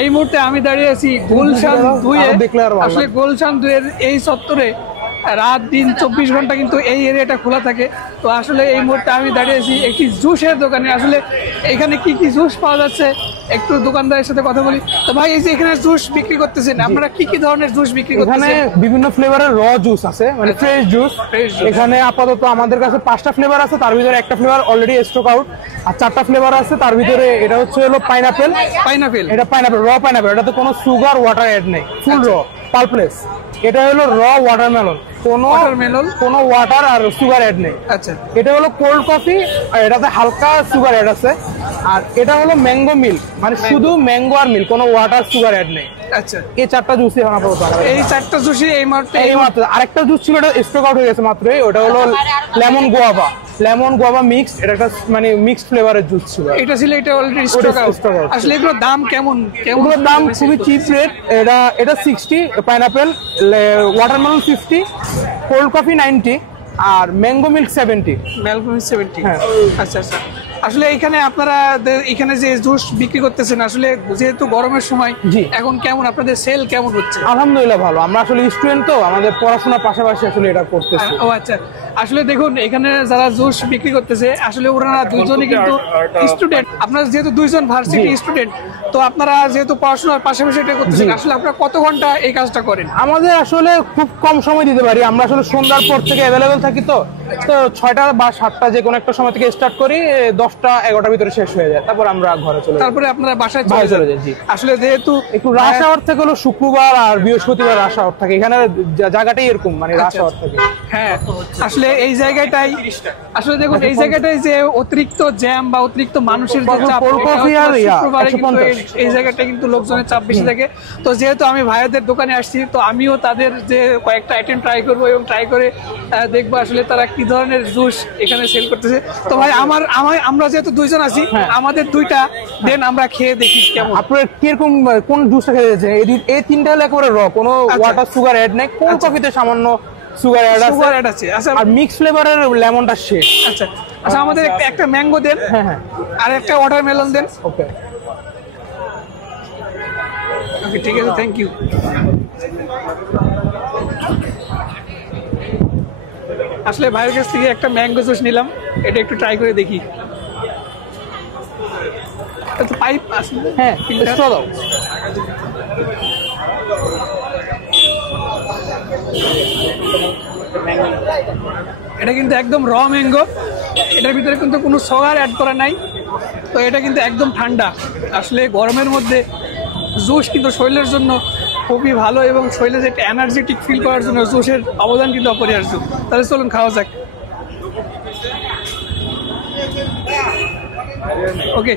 এই মুহূর্তে আমি দাঁড়িয়ে আছি গুলশান 2-এ। আসলে গুলশান 2-এর এই চত্বরে রাত দিন 24 ঘন্টা কিন্তু এই এরিয়াটা খোলা থাকে। তো আসলে এই মুহূর্তে আমি দাঁড়িয়ে আছি একটি জুসের দোকানে। আসলে এখানে কি কি জুস পাওয়া যাচ্ছে একটু দোকানদারের সাথে কথা বলি। তো ভাই, এই যে এখানে জুস বিক্রি করতেছেন, আপনারা কি কি ধরনের জুস বিক্রি করতেছেন? এখানে বিভিন্ন ফ্লেভারের র জুস আছে, মানে ফ্রেশ জুস। এখানে আপাতত আমাদের কাছে 5টা ফ্লেভার আছে, তার ভিতরে একটা ফ্লেভার অলরেডি স্টক আউট, আর 4টা ফ্লেভার আছে। তার ভিতরে এটা হচ্ছে হলো পাইনাপেল। এটা পাইনাপেল, র পাইনাপেল, এটাতে কোনো সুগার ওয়াটার অ্যাড নেই, ফুল র পালপ্লেস। এটা হলো র ওয়াটারমেলন, কোনো ওয়াটার আর সুগার অ্যাড নেই। আচ্ছা, এটা হলো কোল্ড কফি, আর এটাতে হালকা সুগার অ্যাড আছে। আর এটা হলো ম্যাঙ্গো মিল্ক, মানে শুধু ম্যাঙ্গো আর মিল্ক, কোনো ওয়াটার সুগার অ্যাড নেই। আচ্ছা, এই 4টা জুসই এখন আপাতত। এই 4টা জুসই এই মাত্র আরেকটা জুস ছিল, এটা স্টক আউট হয়ে গেছে মাত্রই। ওটা হলো লেমন গোয়াভা মিক্স। এটা একটা মানে মিক্সড ফ্লেভারের জুস ছিল। এটা অলরেডি স্টক আউট। আসলে এগুলোর দাম কেমন? এগুলোর দাম খুবই চিপ রেট। এটা 60, পাইনাপেল ওয়াটারমেলন 50, কোল্ড কফি 90, আর ম্যাঙ্গো মিল্ক 70। হ্যাঁ, আচ্ছা আচ্ছা। আসলে এখানে আপনারা এখানে যে জুস বিক্রি করতেছেন, আসলে যেহেতু গরমের সময়, এখন কেমন আপনাদের সেল কেমন হচ্ছে? আলহামদুলিল্লাহ ভালো। আমরা আসলে স্টুডেন্ট, তো আমাদের পড়াশোনার পাশাপাশি আসলে এটা করতেছি। ও আচ্ছা। আসলে দেখুন, এখানে যারা জুস বিক্রি করতেছে, আসলে ওনারা দুইজনই কিন্তু স্টুডেন্ট। আপনারা যেহেতু দুইজন ভার্সিটি স্টুডেন্ট, তো আপনারা যেহেতু পড়াশোনার পাশাপাশি এটা করতেছেন, আসলে আপনারা কত ঘন্টা এই কাজটা করেন? আমাদের আসলে খুব কম সময় দিতে পারি। আমরা আসলে সন্ধ্যার পর থেকে অ্যাভেলেবেল থাকি, তো 6টা বা 7টা যে কোনো একটা সময় থেকে স্টার্ট করি, 10টা 11টার ভিতরে শেষ হয়ে যায়। তারপর আমরা ঘরে চলে যাই। তারপরে আপনারা বাসায় চলে যান। আসলে যেহেতু একটু রাশ আওয়ার থেকে হলো শুক্রবার আর বৃহস্পতিবার রাশ আওয়ার থাকে, এখানে জায়গাটাই এরকম, মানে রাশ আওয়ার থাকে। হ্যাঁ, আসলে এই জায়গাটাই, আসলে দেখুন এই জায়গাটাই যে অতিরিক্ত জ্যাম বা অতিরিক্ত মানুষের যে চাপ, এই জায়গাটা কিন্তু লোকজনের চাপ বেশি থাকে। তো যেহেতু আমি ভাইয়াদের দোকানে আসছি, তো আমিও তাদের যে কয়েকটা আইটেম ট্রাই করবো এবং ট্রাই করে দেখবো আসলে তারা কি ধরনের জুস এখানে সেল করতেছে। তো ভাই, আমরা যেহেতু দুইজন আছি, আমাদের দুইটা দেন আমরা খেয়ে দেখি কেমন। আপনার কিরকম কোন জুসটা খেয়ে যাচ্ছে? এই 3টা হলো একেবারে র, কোনো ওয়াটার সুগার অ্যাড নেই। কোল্ড কফিতে সামান্য সুগার অ্যাড আছে। আচ্ছা, আর মিক্স ফ্লেভারের লেমনটা শেষ। আচ্ছা আচ্ছা, আমাদের একটা ম্যাঙ্গো দেন, হ্যাঁ, আর একটা ওয়াটারমেলন দেন। ওকে, ঠিক আছে, থ্যাংক ইউ। আসলে ভাইয়ের কাছ থেকে একটা ম্যাঙ্গো জুস নিলাম, এটা একটু ট্রাই করে দেখি। পাইপ আসলে, হ্যাঁ, স্ট্র দাও। এটা কিন্তু একদম র ম্যাঙ্গো, এটার ভিতরে কিন্তু কোনো সুগার অ্যাড করা নাই। তো এটা কিন্তু একদম ঠান্ডা। আসলে গরমের মধ্যে জুস কিন্তু শরীরের জন্য খুবই ভালো, এবং শরীরে যে একটা এনার্জেটিক ফিল করার জন্য জুসের অবদান কিন্তু অপরিহার্য। তাহলে চলুন খাওয়া যাক। ওকে।